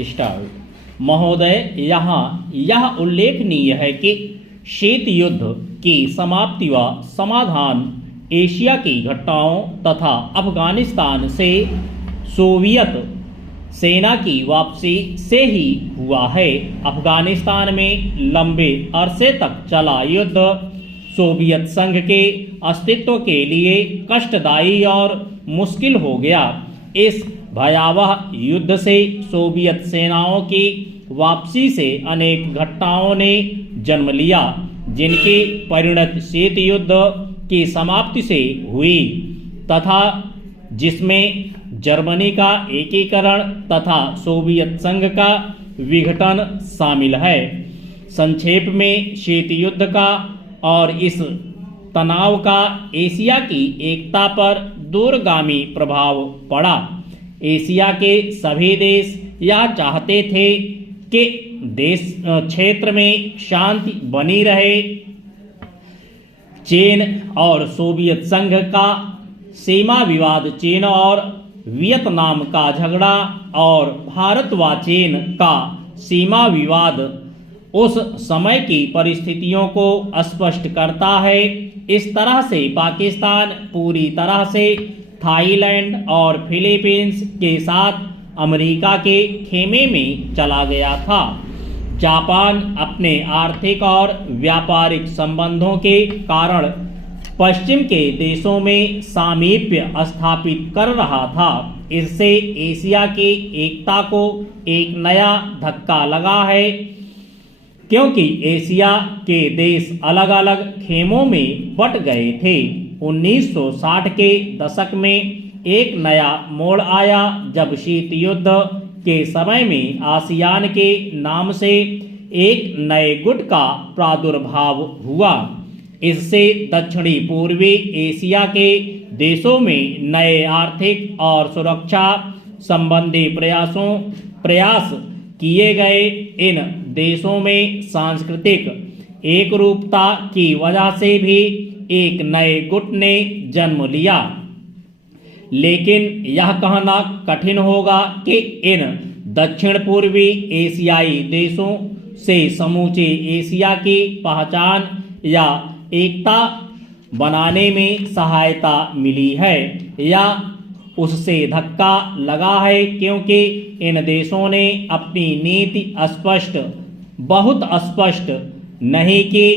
Start. महोदय, यहाँ यह उल्लेखनीय है कि शीत युद्ध की समाप्ति व समाधान एशिया की घटनाओं तथा अफगानिस्तान से सोवियत सेना की वापसी से ही हुआ है। अफगानिस्तान में लंबे अरसे तक चला युद्ध सोवियत संघ के अस्तित्व के लिए कष्टदायी और मुश्किल हो गया। इस भयावह युद्ध से सोवियत सेनाओं की वापसी से अनेक घटनाओं ने जन्म लिया, जिनकी परिणति शीत युद्ध की समाप्ति से हुई तथा जिसमें जर्मनी का एकीकरण तथा सोवियत संघ का विघटन शामिल है। संक्षेप में शीत युद्ध का और इस तनाव का एशिया की एकता पर दूरगामी प्रभाव पड़ा। एशिया के सभी देश यह चाहते थे कि देश क्षेत्र में शांति बनी रहे। चीन और सोवियत संघ का सीमा विवाद, चीन और वियतनाम का झगड़ा और भारत व चीन का सीमा विवाद उस समय की परिस्थितियों को स्पष्ट करता है। इस तरह से पाकिस्तान पूरी तरह से थाईलैंड और फिलीपींस के साथ अमेरिका के खेमे में चला गया था। जापान अपने आर्थिक और व्यापारिक संबंधों के कारण पश्चिम के देशों में सामीप्य स्थापित कर रहा था। इससे एशिया की एकता को एक नया धक्का लगा है, क्योंकि एशिया के देश अलग अलग खेमों में बट गए थे। 1960 के दशक में एक नया मोड़ आया जब शीत युद्ध के समय में आसियान के नाम से एक नए गुट का प्रादुर्भाव हुआ। इससे दक्षिणी पूर्वी एशिया के देशों में नए आर्थिक और सुरक्षा संबंधी प्रयास किए गए। इन देशों में सांस्कृतिक एकरूपता की वजह से भी एक नए गुट ने जन्म लिया। लेकिन यह कहना कठिन होगा कि इन दक्षिण पूर्वी एशियाई देशों से समूचे एशिया की पहचान या एकता बनाने में सहायता मिली है या उससे धक्का लगा है, क्योंकि इन देशों ने अपनी नीति बहुत स्पष्ट नहीं की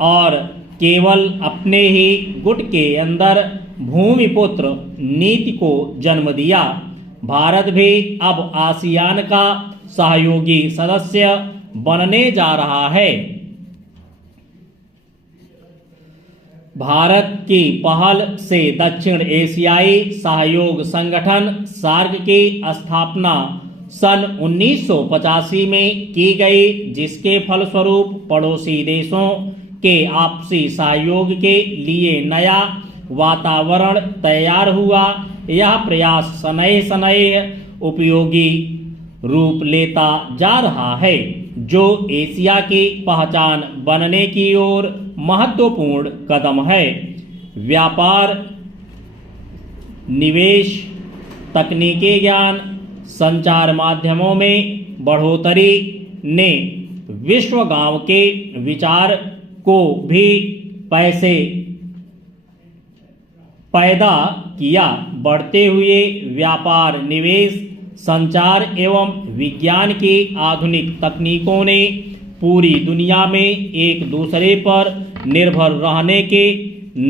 और केवल अपने ही गुट के अंदर भूमिपुत्र नीति को जन्म दिया। भारत भी अब आसियान का सहयोगी सदस्य बनने जा रहा है। भारत की पहल से दक्षिण एशियाई सहयोग संगठन सार्क की स्थापना सन 1985 में की गई, जिसके फलस्वरूप पड़ोसी देशों के आपसी सहयोग के लिए नया वातावरण तैयार हुआ। यह प्रयास शनैः शनैः उपयोगी रूप लेता जा रहा है, जो एशिया की पहचान बनने की ओर महत्वपूर्ण कदम है। व्यापार, निवेश, तकनीकी ज्ञान, संचार माध्यमों में बढ़ोतरी ने विश्व गांव के विचार को भी पैदा किया। बढ़ते हुए व्यापार, निवेश, संचार एवं विज्ञान की आधुनिक तकनीकों ने पूरी दुनिया में एक दूसरे पर निर्भर रहने के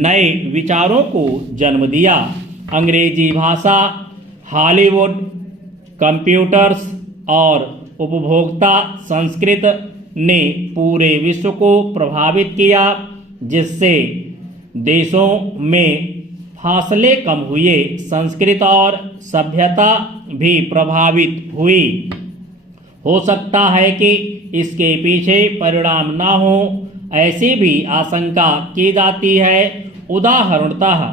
नए विचारों को जन्म दिया। अंग्रेजी भाषा, हॉलीवुड, कंप्यूटर्स और उपभोक्ता संस्कृति ने पूरे विश्व को प्रभावित किया, जिससे देशों में फासले कम हुए। संस्कृति और सभ्यता भी प्रभावित हुई। हो सकता है कि इसके पीछे परिणाम ना हो, ऐसी भी आशंका की जाती है। उदाहरणतः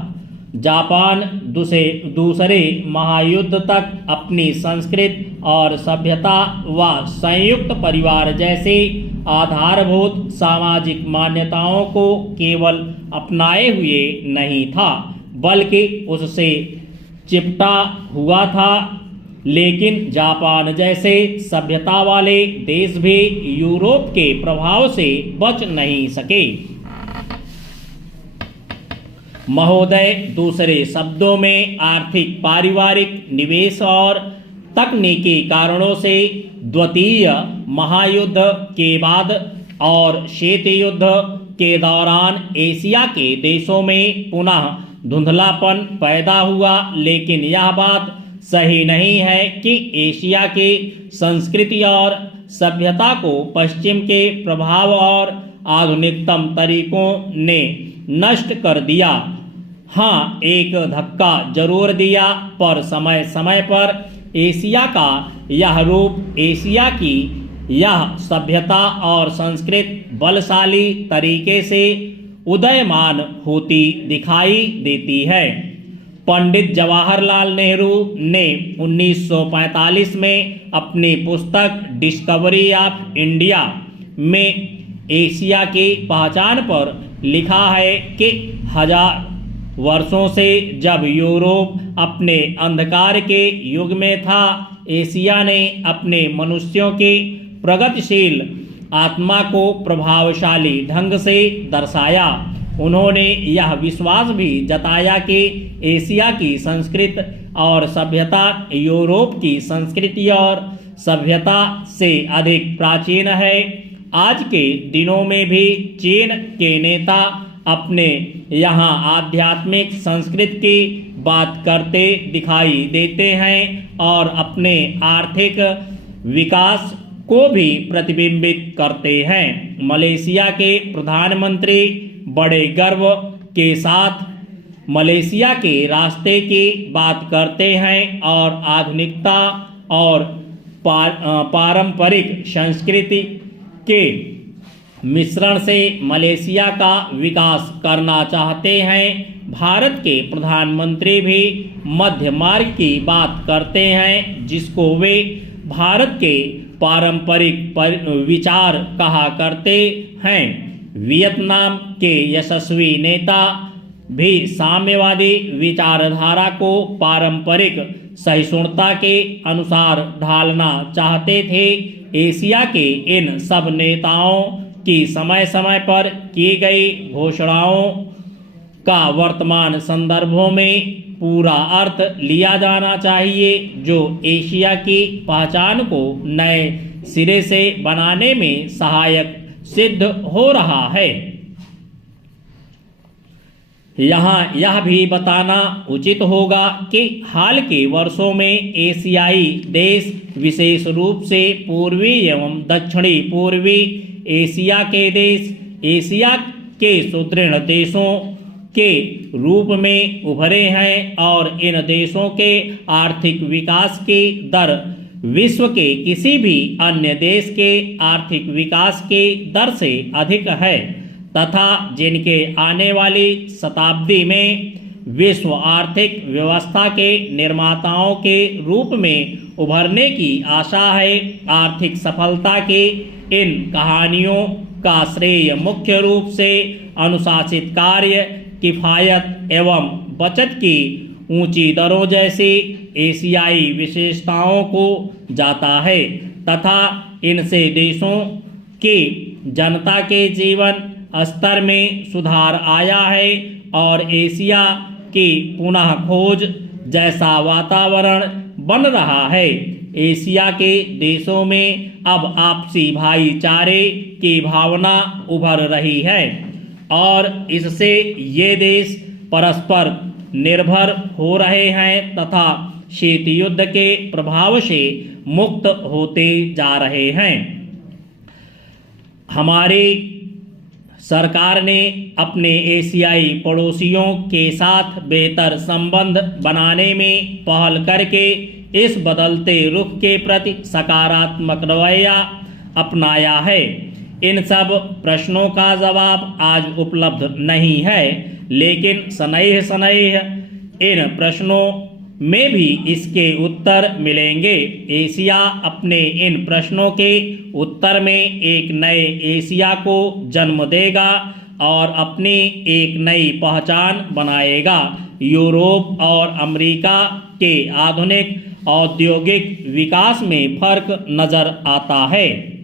जापान दूसरे महायुद्ध तक अपनी संस्कृति और सभ्यता व संयुक्त परिवार जैसे आधारभूत सामाजिक मान्यताओं को केवल अपनाए हुए नहीं था, बल्कि उससे चिपटा हुआ था। लेकिन जापान जैसे सभ्यता वाले देश भी यूरोप के प्रभाव से बच नहीं सके। महोदय, दूसरे शब्दों में आर्थिक, पारिवारिक, निवेश और तकनीकी कारणों से द्वितीय महायुद्ध के बाद और शीत युद्ध के दौरान एशिया के देशों में पुनः धुंधलापन पैदा हुआ। लेकिन यह बात सही नहीं है कि एशिया की संस्कृति और सभ्यता को पश्चिम के प्रभाव और आधुनिकतम तरीकों ने नष्ट कर दिया। हाँ, एक धक्का जरूर दिया, पर समय समय पर एशिया का यह रूप, एशिया की यह सभ्यता और संस्कृति बलशाली तरीके से उदयमान होती दिखाई देती है। पंडित जवाहरलाल नेहरू ने 1945 में अपनी पुस्तक डिस्कवरी ऑफ इंडिया में एशिया की पहचान पर लिखा है कि हजार वर्षों से जब यूरोप अपने अंधकार के युग में था, एशिया ने अपने मनुष्यों की प्रगतिशील आत्मा को प्रभावशाली ढंग से दर्शाया। उन्होंने यह विश्वास भी जताया कि एशिया की संस्कृति और सभ्यता यूरोप की संस्कृति और सभ्यता से अधिक प्राचीन है। आज के दिनों में भी चीन के नेता अपने यहाँ आध्यात्मिक संस्कृति की बात करते दिखाई देते हैं और अपने आर्थिक विकास को भी प्रतिबिंबित करते हैं। मलेशिया के प्रधानमंत्री बड़े गर्व के साथ मलेशिया के रास्ते की बात करते हैं और आधुनिकता और पारंपरिक संस्कृति के मिश्रण से मलेशिया का विकास करना चाहते हैं। भारत के प्रधानमंत्री भी मध्य मार्ग की बात करते हैं, जिसको वे भारत के पारंपरिक विचार कहा करते हैं। वियतनाम के यशस्वी नेता भी साम्यवादी विचारधारा को पारंपरिक सहिष्णुता के अनुसार ढालना चाहते थे। एशिया के इन सब नेताओं की समय समय पर की गई घोषणाओं का वर्तमान संदर्भों में पूरा अर्थ लिया जाना चाहिए, जो एशिया की पहचान को नए सिरे से बनाने में सहायक सिद्ध हो रहा है। यहाँ यह भी बताना उचित होगा कि हाल के वर्षों में एशियाई देश, विशेष रूप से पूर्वी एवं दक्षिणी पूर्वी एशिया के देश, एशिया के सुदृढ़ देशों के रूप में उभरे हैं और इन देशों के आर्थिक विकास की दर विश्व के किसी भी अन्य देश के आर्थिक विकास की दर से अधिक है तथा जिनके आने वाली शताब्दी में विश्व आर्थिक व्यवस्था के निर्माताओं के रूप में उभरने की आशा है। आर्थिक सफलता की इन कहानियों का श्रेय मुख्य रूप से अनुशासित कार्य, किफायत एवं बचत की ऊंची दरों जैसी एशियाई विशेषताओं को जाता है तथा इनसे देशों की जनता के जीवन स्तर में सुधार आया है और एशिया की पुनः खोज जैसा वातावरण बन रहा है। एशिया के देशों में अब आपसी भाईचारे की भावना उभर रही है और इससे ये देश परस्पर निर्भर हो रहे हैं तथा शीत युद्ध के प्रभाव से मुक्त होते जा रहे हैं। हमारी सरकार ने अपने एशियाई पड़ोसियों के साथ बेहतर संबंध बनाने में पहल करके इस बदलते रुख के प्रति सकारात्मक रवैया अपनाया है। इन सब प्रश्नों का जवाब आज उपलब्ध नहीं है, लेकिन सनैह सनैह इन प्रश्नों में भी इसके उत्तर मिलेंगे। एशिया अपने इन प्रश्नों के उत्तर में एक नए एशिया को जन्म देगा और अपनी एक नई पहचान बनाएगा। यूरोप और अमेरिका के आधुनिक औद्योगिक विकास में फर्क नजर आता है।